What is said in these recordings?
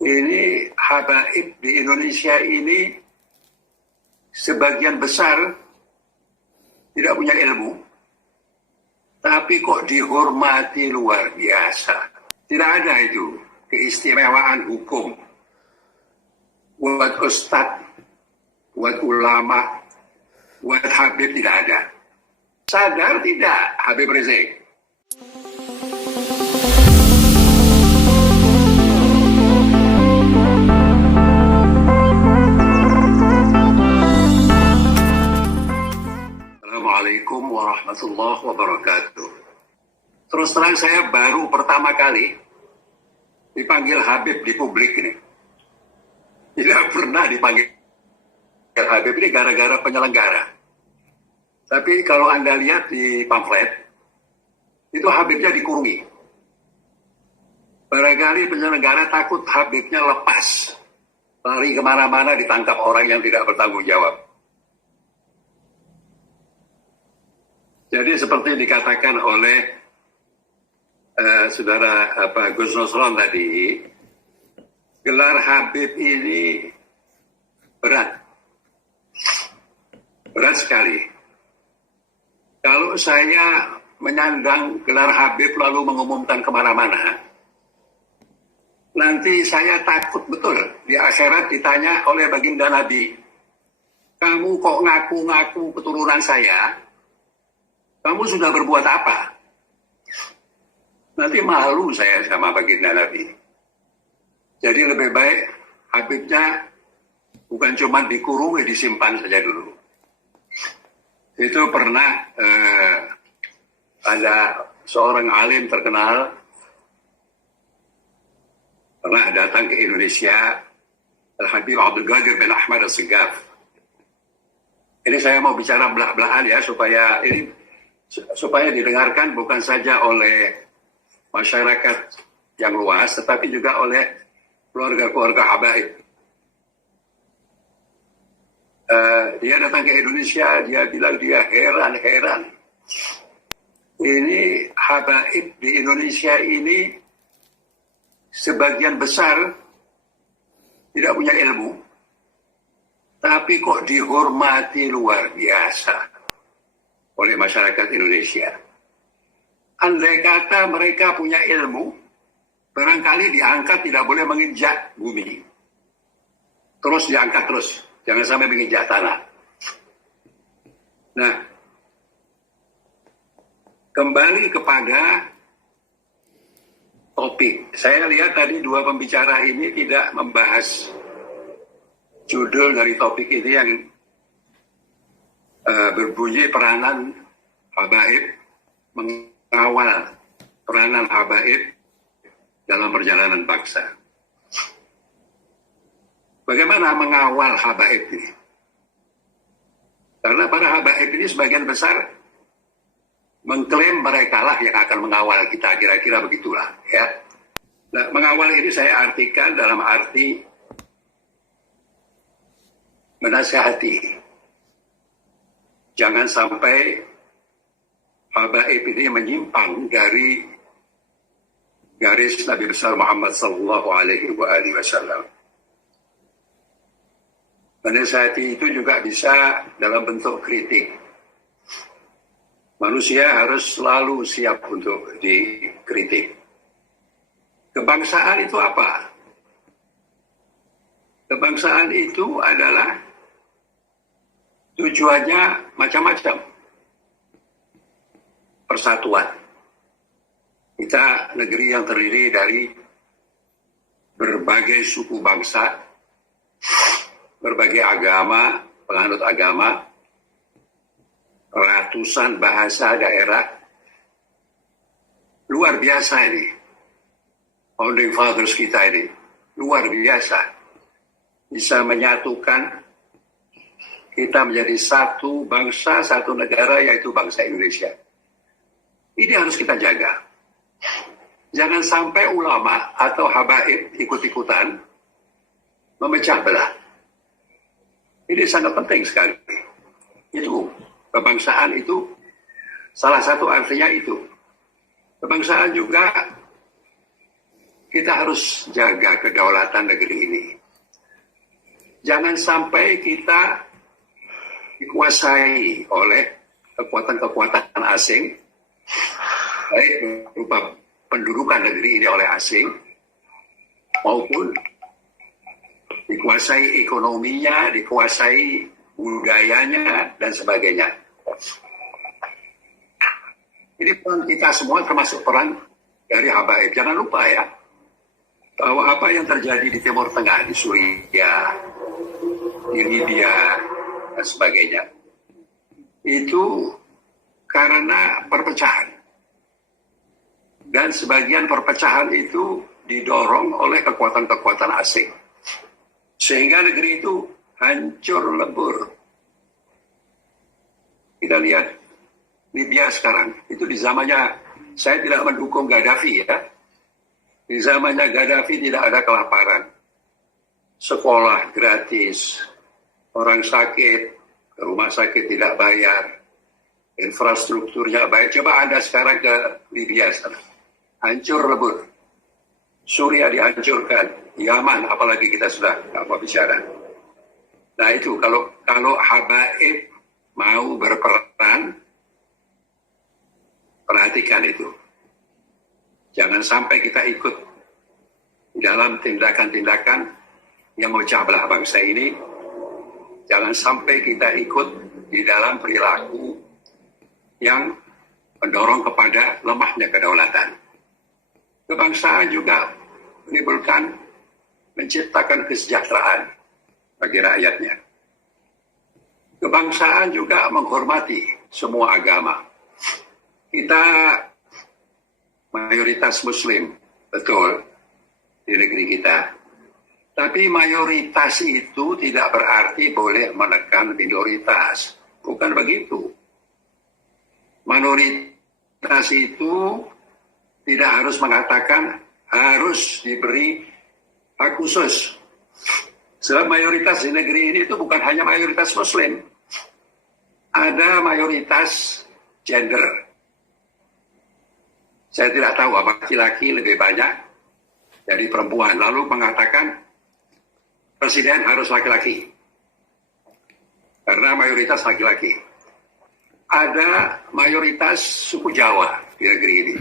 Ini habaib di Indonesia ini sebagian besar tidak punya ilmu, tapi kok dihormati luar biasa. Tidak ada itu keistimewaan hukum buat ustadz, buat ulama, buat Habib, tidak ada. Sadar tidak Habib Rizik? Assalamualaikum warahmatullahi wabarakatuh. Terus terang saya baru pertama kali dipanggil Habib di publik ini. Tidak pernah dipanggil Habib ini gara-gara penyelenggara. Tapi kalau Anda lihat di pamflet, itu Habibnya dikurungi. Barangkali penyelenggara takut Habibnya lepas, lari kemana-mana ditangkap orang yang tidak bertanggung jawab. Jadi seperti dikatakan oleh saudara Gus Nusron tadi, gelar Habib ini berat sekali. Kalau saya menyandang gelar Habib lalu mengumumkan kemana-mana, nanti saya takut betul di akhirat ditanya oleh baginda Nabi, kamu kok ngaku-ngaku keturunan saya? Kamu sudah berbuat apa? Nanti malu saya sama baginda Nabi. Jadi lebih baik Habibnya bukan cuma dikurungi, disimpan saja dulu. Itu pernah ada seorang alim terkenal pernah datang ke Indonesia, Al-Habib Abdul Qadir bin Ahmad As-Segaf. Ini saya mau bicara belak-belakan ya, supaya didengarkan bukan saja oleh masyarakat yang luas, tetapi juga oleh keluarga-keluarga habaib. Dia datang ke Indonesia, dia bilang dia heran. Ini habaib di Indonesia ini sebagian besar tidak punya ilmu, tapi kok dihormati luar biasa oleh masyarakat Indonesia. Andai kata mereka punya ilmu, barangkali diangkat tidak boleh menginjak bumi. Terus diangkat terus, jangan sampai menginjak tanah. Nah, kembali kepada topik. Saya lihat tadi dua pembicara ini tidak membahas judul dari topik ini yang berbunyi peranan habaib, mengawal peranan habaib dalam perjalanan bangsa. Bagaimana mengawal habaib ini? Karena para habaib ini sebagian besar mengklaim mereka lah yang akan mengawal kita, kira-kira begitulah ya. Nah, mengawal ini saya artikan dalam arti menasihati. Jangan sampai habaib ini menyimpang dari garis Nabi besar Muhammad sallallahu alaihi wasallam. Menasihati itu juga bisa dalam bentuk kritik. Manusia harus selalu siap untuk dikritik. Kebangsaan itu apa? Kebangsaan itu adalah tujuannya macam-macam. Persatuan. Kita negeri yang terdiri dari berbagai suku bangsa, berbagai agama, penganut agama, ratusan bahasa daerah. Luar biasa ini. Founding Fathers kita ini. Luar biasa. Bisa menyatukan kita menjadi satu bangsa, satu negara, yaitu bangsa Indonesia. Ini harus kita jaga. Jangan sampai ulama atau habaib ikut-ikutan memecah belah. Ini sangat penting sekali. Itu, kebangsaan itu, salah satu artinya itu. Kebangsaan juga kita harus jaga kedaulatan negeri ini. Jangan sampai kita dikuasai oleh kekuatan-kekuatan asing, baik berupa pendudukan negeri ini oleh asing, maupun dikuasai ekonominya, dikuasai budayanya, dan sebagainya. Ini peran kita semua, termasuk peran dari Habaib. Jangan lupa ya, bahwa apa yang terjadi di Timur Tengah, di Suriah, di Libya, dan sebagainya, itu karena perpecahan. Dan sebagian perpecahan itu didorong oleh kekuatan-kekuatan asing. Sehingga negeri itu hancur lebur. Kita lihat Libya sekarang, itu di zamannya, saya tidak mendukung Gaddafi ya. Di zamannya Gaddafi tidak ada kelaparan. Sekolah gratis, orang sakit, ke rumah sakit tidak bayar, infrastrukturnya baik. Coba Anda sekarang ke Libya sana. Hancur lebur. Suriah dihancurkan, Yaman apalagi kita sudah bicara. Nah itu kalau Habaib mau berperan, perhatikan itu. Jangan sampai kita ikut dalam tindakan-tindakan yang memecah belah bangsa ini. Jangan sampai kita ikut di dalam perilaku yang mendorong kepada lemahnya kedaulatan. Kebangsaan juga menimbulkan, menciptakan kesejahteraan bagi rakyatnya. Kebangsaan juga menghormati semua agama. Kita mayoritas Muslim, betul, di negeri kita. Tapi mayoritas itu tidak berarti boleh menekan minoritas. Bukan begitu. Minoritas itu tidak harus mengatakan harus diberi hak khusus. Sebab mayoritas di negeri ini itu bukan hanya mayoritas Muslim. Ada mayoritas gender. Saya tidak tahu apakah laki-laki lebih banyak dari perempuan. Lalu mengatakan presiden harus laki-laki. Karena mayoritas laki-laki. Ada mayoritas suku Jawa di negeri ini.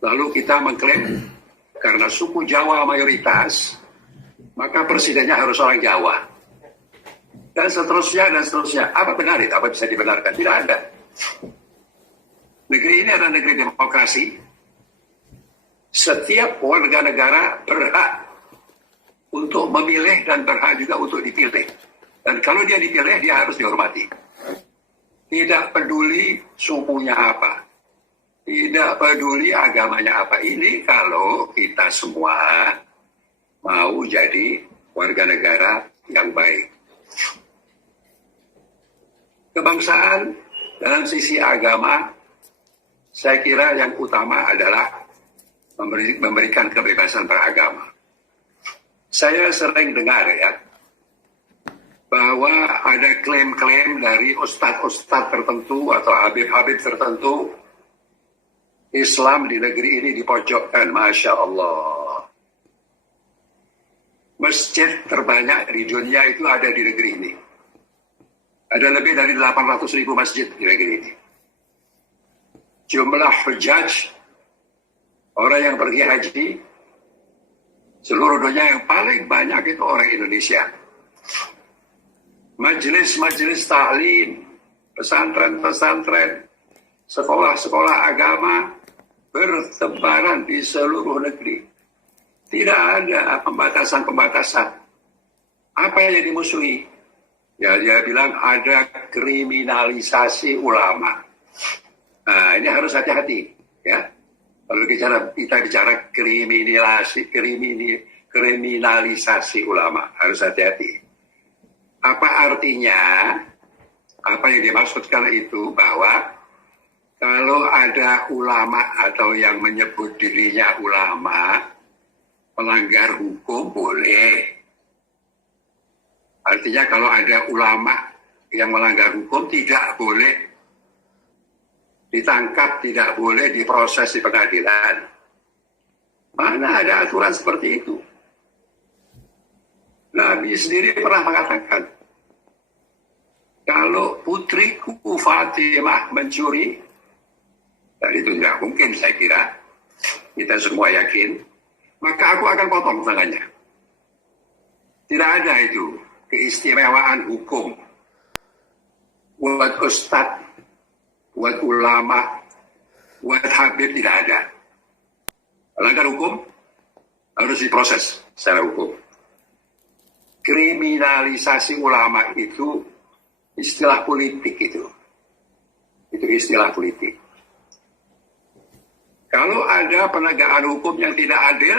Lalu kita mengklaim karena suku Jawa mayoritas, maka presidennya harus orang Jawa. Dan seterusnya, dan seterusnya. Apa benar itu? Apa bisa dibenarkan? Tidak ada. Negeri ini adalah negeri demokrasi. Setiap warga negara berhak untuk memilih dan berhak juga untuk dipilih. Dan kalau dia dipilih, dia harus dihormati. Tidak peduli sukunya apa. Tidak peduli agamanya apa. Ini kalau kita semua mau jadi warga negara yang baik. Kebangsaan dalam sisi agama, saya kira yang utama adalah memberikan kebebasan beragama. Saya sering dengar ya, bahwa ada klaim-klaim dari ustadz-ustadz tertentu atau habib-habib tertentu, Islam di negeri ini dipojokkan, Masya Allah. Masjid terbanyak di dunia itu ada di negeri ini. Ada lebih dari 800.000 masjid di negeri ini. Jumlah hujjaj, orang yang pergi haji, seluruh dunia yang paling banyak itu orang Indonesia. Majelis-majelis ta'lim, pesantren-pesantren, sekolah-sekolah agama bertebaran di seluruh negeri. Tidak ada pembatasan-pembatasan. Apa yang dimusuhi? Ya, dia bilang ada kriminalisasi ulama. Nah, ini harus hati-hati. Ya, kalau kita bicara kriminalisasi ulama, harus hati-hati. Apa artinya? Apa yang dimaksudkan itu bahwa kalau ada ulama atau yang menyebut dirinya ulama melanggar hukum boleh. Artinya kalau ada ulama yang melanggar hukum tidak boleh ditangkap, tidak boleh diproses di pengadilan. Mana ada aturan seperti itu? Nabi sendiri pernah mengatakan, kalau putriku Fatimah mencuri, dan itu tidak mungkin saya kira, kita semua yakin, maka aku akan potong tangannya. Tidak ada itu keistimewaan hukum buat ustadz, buat ulama, buat habib, tidak ada. Melanggar hukum harus diproses secara hukum. Kriminalisasi ulama itu istilah politik itu. Itu istilah politik. Kalau ada penegakan hukum yang tidak adil,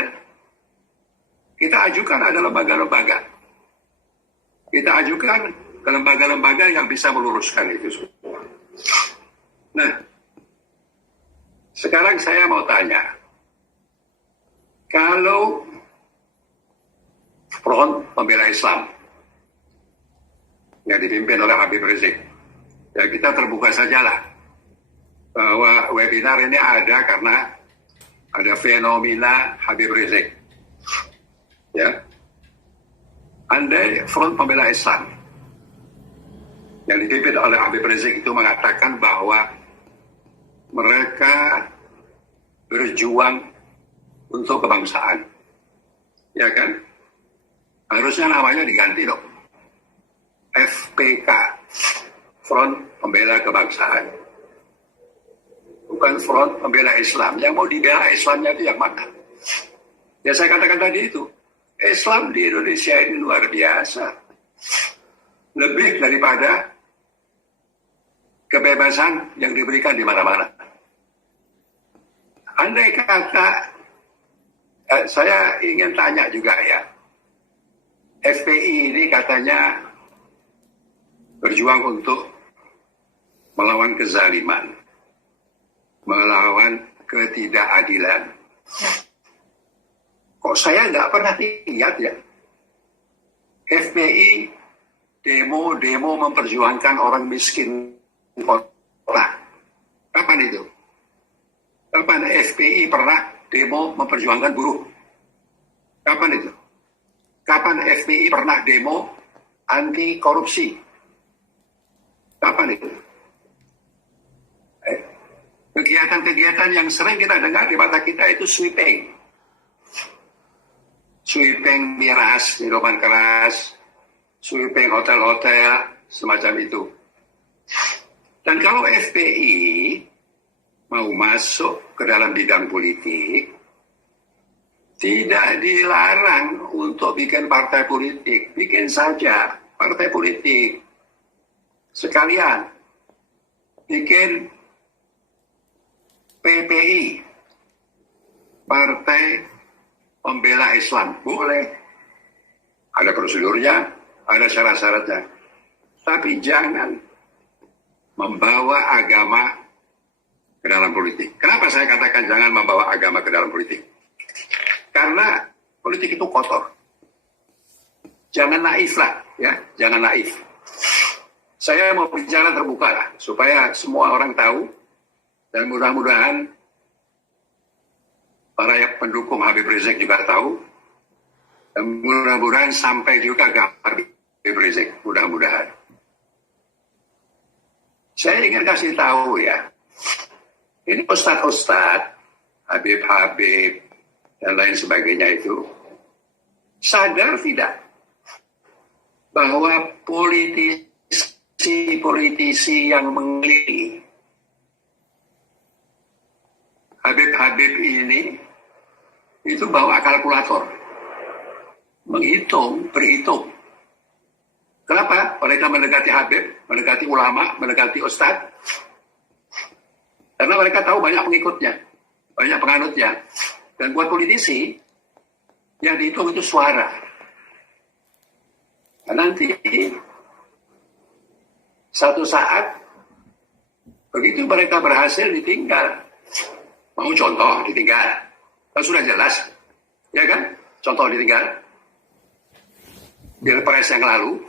kita ajukan ada lembaga-lembaga. Kita ajukan ke lembaga-lembaga yang bisa meluruskan itu semua. Nah, sekarang saya mau tanya, kalau Front Pembela Islam yang dipimpin oleh Habib Rizik, ya kita terbuka sajalah bahwa webinar ini ada karena ada fenomena Habib Rizik. Ya, andai Front Pembela Islam yang dipimpin oleh Habib Rizik itu mengatakan bahwa mereka berjuang untuk kebangsaan, ya kan? Harusnya namanya diganti dong. FPK, Front Pembela Kebangsaan. Bukan Front Pembela Islam. Yang mau dibela Islamnya itu yang mana? Ya saya katakan tadi itu. Islam di Indonesia ini luar biasa. Lebih daripada kebebasan yang diberikan di mana-mana. Andai kata, saya ingin tanya juga ya. FPI ini katanya berjuang untuk melawan kezaliman, melawan ketidakadilan. Kok saya nggak pernah lihat ya, FPI demo memperjuangkan orang miskin kota. Kapan itu? Kapan FPI pernah demo memperjuangkan buruh? Kapan itu? Kapan FPI pernah demo anti korupsi? Kapan itu? Kegiatan-kegiatan yang sering kita dengar di mata kita itu sweeping. Sweeping miras, minuman keras, sweeping hotel-hotel, semacam itu. Dan kalau FPI mau masuk ke dalam bidang politik, tidak dilarang untuk bikin partai politik. Bikin saja partai politik. Sekalian bikin PPI, Partai Pembela Islam. Boleh. Ada prosedurnya, ada syarat-syaratnya. Tapi jangan membawa agama ke dalam politik. Kenapa saya katakan jangan membawa agama ke dalam politik? Karena politik itu kotor. Jangan naif lah, ya, jangan naif. Saya mau bicara terbuka lah, supaya semua orang tahu, dan mudah-mudahan para pendukung Habib Rizik juga tahu, dan mudah-mudahan sampai juga ke Habib Rizik, mudah-mudahan. Saya ingin kasih tahu ya, ini ustadz-ustadz, Habib-Habib, dan lain sebagainya itu, sadar tidak bahwa politisi yang mengelilingi Habib-Habib ini itu bawa kalkulator, berhitung. Kenapa? Mereka mendekati Habib, mendekati ulama, mendekati ustadz, karena mereka tahu banyak pengikutnya, banyak penganutnya. Dan buat politisi, yang dihitung itu suara. Nah, nanti, satu saat, begitu mereka berhasil ditinggal. Mau contoh ditinggal. Kan sudah jelas. Ya kan? Contoh ditinggal. Pilpres yang lalu,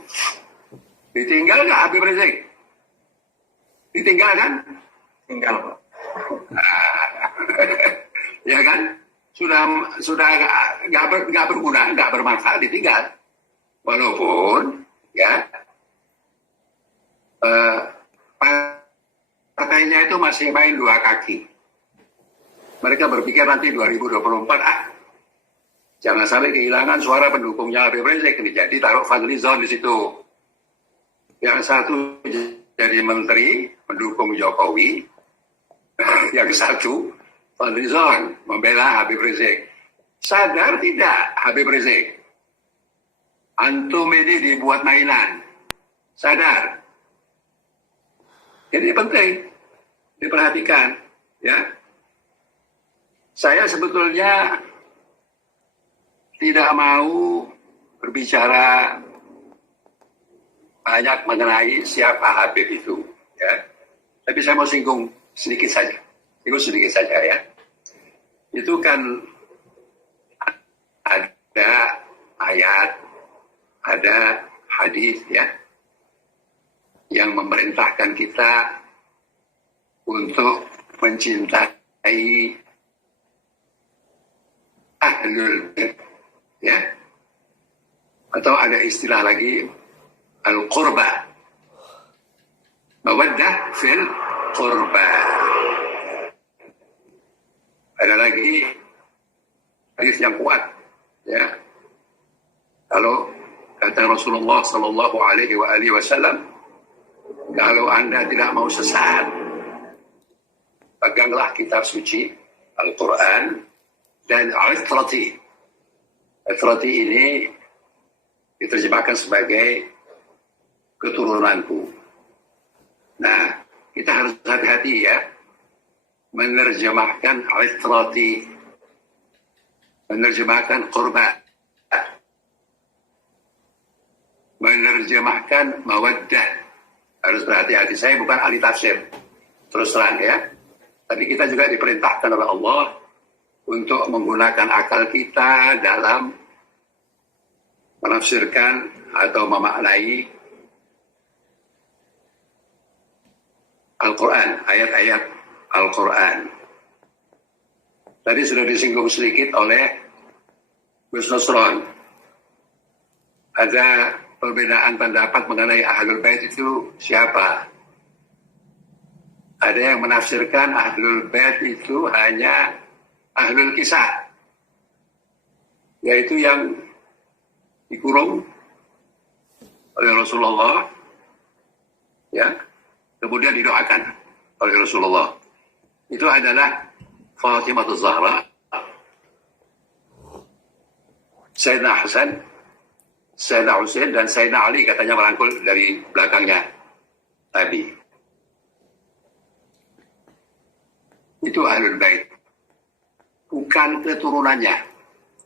ditinggal nggak Habib Rizik? Ditinggal kan? Tinggal. Ya kan? sudah nggak berguna, nggak bermanfaat, ditinggal. Walaupun ya partainya itu masih main dua kaki. Mereka berpikir nanti 2024 jangan sampai kehilangan suara pendukungnya Habib Rizik ini, jadi taruh Fadlizon di situ. Yang satu jadi menteri mendukung Jokowi, yang satu Fadlizon membela Habib Rizik. Sadar tidak Habib Rizik? Antum ini dibuat mainan. Sadar? Ini penting diperhatikan, ya. Saya sebetulnya tidak mau berbicara banyak mengenai siapa Habib itu, ya. Tapi saya mau singgung sedikit saja, ya. Itu kan ada ayat, ada hadis, ya, yang memerintahkan kita untuk mencintai ahlul bait, ya, atau ada istilah lagi al-qurba, mawaddah fil qurba. Ada lagi hadis yang kuat, ya, kalau kata Rasulullah Sallallahu Alaihi Wasallam, kalau Anda tidak mau sesat, peganglah kitab suci Al-Quran dan Al-Itrati. Al-Itrati ini diterjemahkan sebagai keturunanku. Nah, kita harus hati-hati, ya, menerjemahkan Al-Itrati, menerjemahkan Qurba, menerjemahkan Mawaddah. Harus berhati-hati. Saya bukan ahli tafsir, terus terang, ya. Tapi kita juga diperintahkan oleh Allah untuk menggunakan akal kita dalam menafsirkan atau memaknai Al-Quran, ayat-ayat Al-Quran. Tadi sudah disinggung sedikit oleh Gus Nusron. Ada perbedaan pendapat mengenai Ahlul Bait itu siapa. Ada yang menafsirkan Ahlul Bait itu hanya Ahlul Kisah, yaitu yang dikurung oleh Rasulullah, ya, kemudian didoakan oleh Rasulullah. Itu adalah Fatimah Zahra, Sayyidina Hasan, Sayyidina Husain, dan Sayyidina Ali katanya merangkul dari belakangnya Nabi. Itu Ahlul Bait, bukan keturunannya.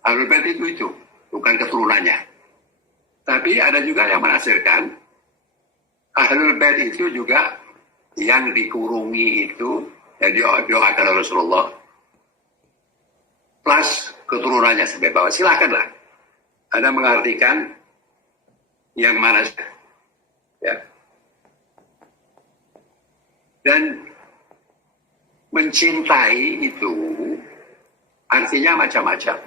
Ahlul Bait itu bukan keturunannya. Tapi ada juga yang menafsirkan Ahlul Bait itu juga yang dikurungi itu, yang doakan oleh Rasulullah, plus keturunannya sampai bawah. Silakanlah Anda mengartikan yang mana, ya. Dan mencintai itu artinya macam-macam.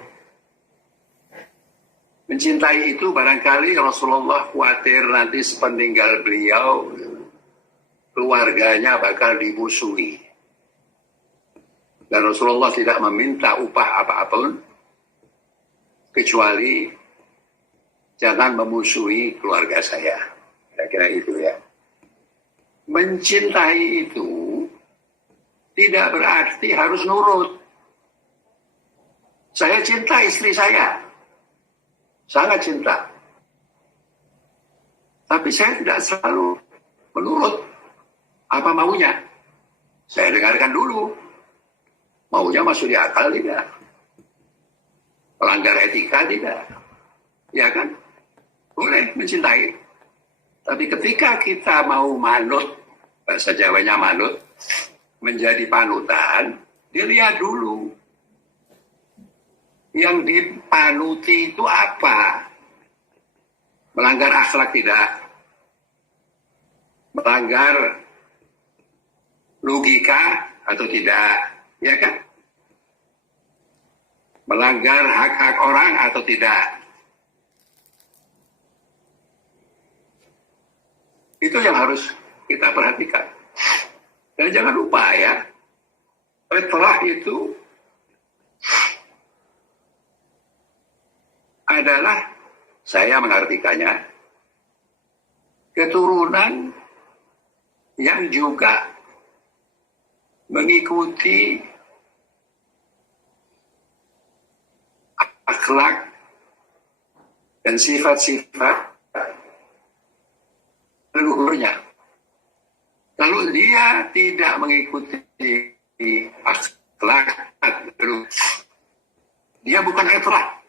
Mencintai itu barangkali Rasulullah khawatir nanti sepeninggal beliau keluarganya bakal dimusuhi. Dan Rasulullah tidak meminta upah apa-apun kecuali jangan memusuhi keluarga saya. Kira-kira itu, ya. Mencintai itu tidak berarti harus nurut. Saya cinta istri saya, sangat cinta. Tapi saya tidak selalu menurut apa maunya. Saya dengarkan dulu. Maunya masuk di akal tidak? Pelanggar etika tidak? Ya kan? Boleh mencintai. Tapi ketika kita mau manut, bahasa Jawanya manut, menjadi panutan, dilihat dulu. Yang dipanuti itu apa? Melanggar akhlak tidak? Melanggar logika atau tidak? Ya kan? melanggar hak-hak orang atau tidak. Itu yang harus kita perhatikan. Dan jangan lupa ya, fitrah itu adalah, saya mengartikannya, keturunan yang juga mengikuti akhlak dan sifat-sifat leluhurnya. Lalu dia tidak mengikuti akhlak leluhur, dia bukan fitrah.